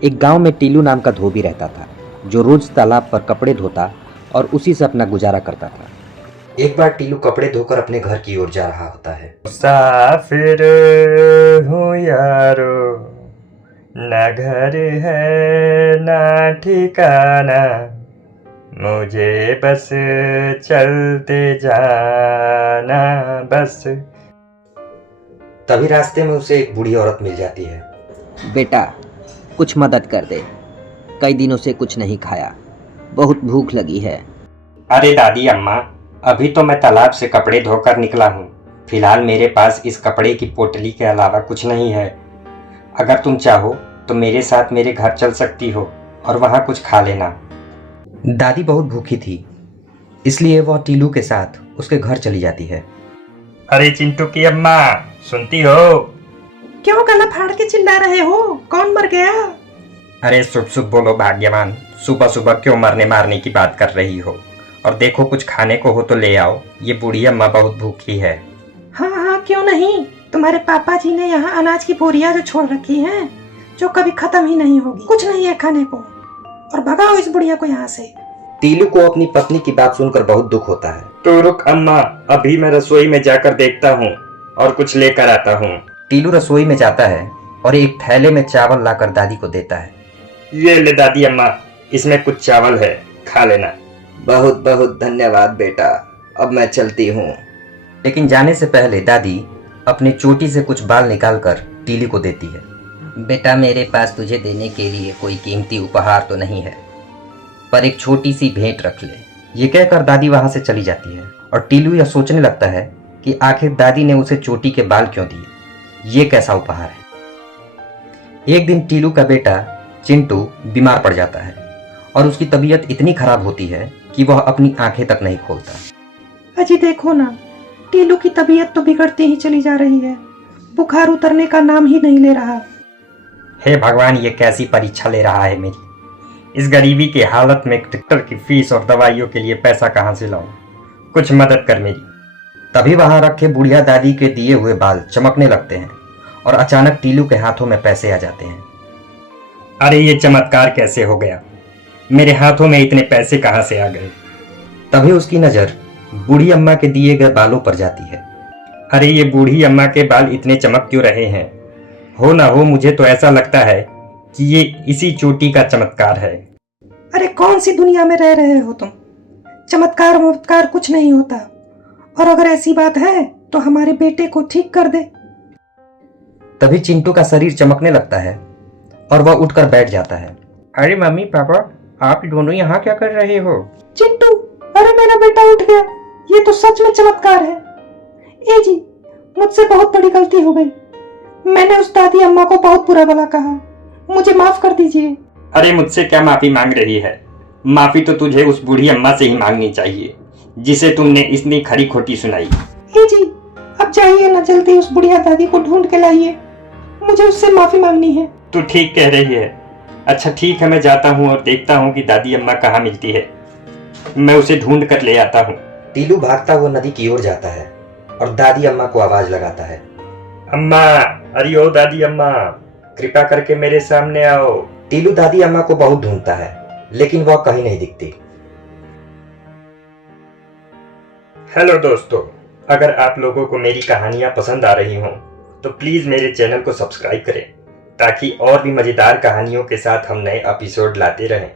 एक गांव में टीलू नाम का धोबी रहता था, जो रोज तालाब पर कपड़े धोता और उसी से अपना गुजारा करता था। एक बार टीलू कपड़े धोकर अपने घर की ओर जा रहा होता है। मुसाफिर हूँ यारो, ना घर है ना ठिकाना, मुझे बस चलते जाना बस। तभी रास्ते में उसे एक बूढ़ी औरत मिल जाती है। बेटा, कुछ मदद कर दे, कई दिनों से कुछ नहीं खाया, बहुत भूख लगी है। अरे दादी अम्मा, अभी तो मैं तालाब से कपड़े धोकर निकला हूँ। फिलहाल मेरे पास इस कपड़े की पोटली के अलावा कुछ नहीं है। अगर तुम चाहो तो मेरे साथ मेरे घर चल सकती हो और वहाँ कुछ खा लेना। दादी बहुत भूखी थी, इसलिए वह टीलू के साथ उसके घर चली जाती है। अरे चिंटू की अम्मा, सुनती हो? क्यों गला फाड़ के चिल्ला रहे हो? कौन मर गया? अरे शुभ शुभ बोलो भाग्यवान, सुबह सुबह क्यों मरने मारने की बात कर रही हो? और देखो कुछ खाने को हो तो ले आओ, ये बूढ़ी अम्मा बहुत भूखी है। हाँ हाँ, क्यों नहीं। तुम्हारे पापा जी ने यहाँ अनाज की बोरियां जो छोड़ रखी हैं, जो कभी खत्म ही नहीं होगी। कुछ नहीं है खाने को, और भगाओ इस बुढ़िया को यहाँ से। टीलू को अपनी पत्नी की बात सुनकर बहुत दुख होता है। तो रुक अम्मा, अभी मैं रसोई में जाकर देखता हूँ और कुछ लेकर आता हूँ। टीलू रसोई में जाता है और एक थैले में चावल लाकर दादी को देता है। ये ले दादी अम्मा, इसमें कुछ चावल है, खा लेना। बहुत बहुत धन्यवाद बेटा, अब मैं चलती हूँ। लेकिन जाने से पहले दादी अपनी चोटी से कुछ बाल निकालकर टीलू को देती है। बेटा, मेरे पास तुझे देने के लिए कोई कीमती उपहार तो नहीं है, पर एक छोटी सी भेंट रख ले। ये कहकर दादी वहां से चली जाती है और टीलू यह सोचने लगता है कि आखिर दादी ने उसे चोटी के बाल क्यों दिए, ये कैसा उपहार है। एक दिन टीलू का बेटा चिंटू बीमार पड़ जाता है और उसकी तबीयत इतनी खराब होती है कि वह अपनी आंखें तक नहीं खोलता। अजी देखो ना, टीलू की तबीयत तो बिगड़ती ही चली जा रही है, बुखार उतरने का नाम ही नहीं ले रहा। हे भगवान, ये कैसी परीक्षा ले रहा है मेरी। इस गरीबी की हालत में डॉक्टर की फीस और दवाइयों के लिए पैसा कहाँ से लाऊं? कुछ मदद कर मेरी। तभी वहां रखे बुढ़िया दादी के दिए हुए बाल चमकने लगते हैं और अचानक टीलू के हाथों में पैसे आ जाते हैं। अरे ये चमत्कार कैसे हो गया? मेरे हाथों में इतने पैसे कहाँ से आ गए? तभी उसकी नजर बूढ़ी अम्मा के दिए गए बालों पर जाती है। अरे ये बूढ़ी अम्मा के बाल इतने चमक क्यों रहे हैं? हो ना हो, मुझे तो ऐसा लगता है कि ये इसी चोटी का चमत्कार है। अरे कौन सी दुनिया में रह रहे हो तुम? चमत्कार वमत्कार कुछ नहीं होता, और अगर ऐसी बात है तो हमारे बेटे को ठीक कर दे। तभी चिंटू का शरीर चमकने लगता है और वह उठकर बैठ जाता है। अरे मम्मी पापा, आप दोनों यहाँ क्या कर रहे हो? चिंटू, अरे मेरा बेटा उठ गया, ये तो सच में चमत्कार है। ए जी, मुझसे बहुत बड़ी गलती हो गई, मैंने उस दादी अम्मा को बहुत बुरा भला कहा, मुझे माफ कर दीजिए। अरे मुझसे क्या माफी मांग रही है? माफी तो तुझे उस बूढ़ी अम्मा से ही मांगनी चाहिए, जिसे तुमने इतनी खरी खोटी सुनाई। ए जी, अब जाइए ना, जल्दी उस बुढ़िया दादी को ढूंढ के लाइए, मुझे उससे माफी मांगनी है। तू ठीक कह रही है। अच्छा ठीक है, मैं जाता हूँ और देखता हूँ कि दादी अम्मा कहाँ मिलती है। मैं उसे ढूंढ कर ले आता हूँ। टीलू भागता हुआ नदी की ओर जाता है और दादी अम्मा को आवाज लगाता है। अम्मा, अरे ओ दादी अम्मा, कृपा करके मेरे सामने आओ। टीलू दादी अम्मा को बहुत ढूंढता है, लेकिन वह कहीं नहीं दिखती। हेलो दोस्तों, अगर आप लोगों को मेरी कहानियां पसंद आ रही हों तो प्लीज मेरे चैनल को सब्सक्राइब करें, ताकि और भी मजेदार कहानियों के साथ हम नए एपिसोड लाते रहें।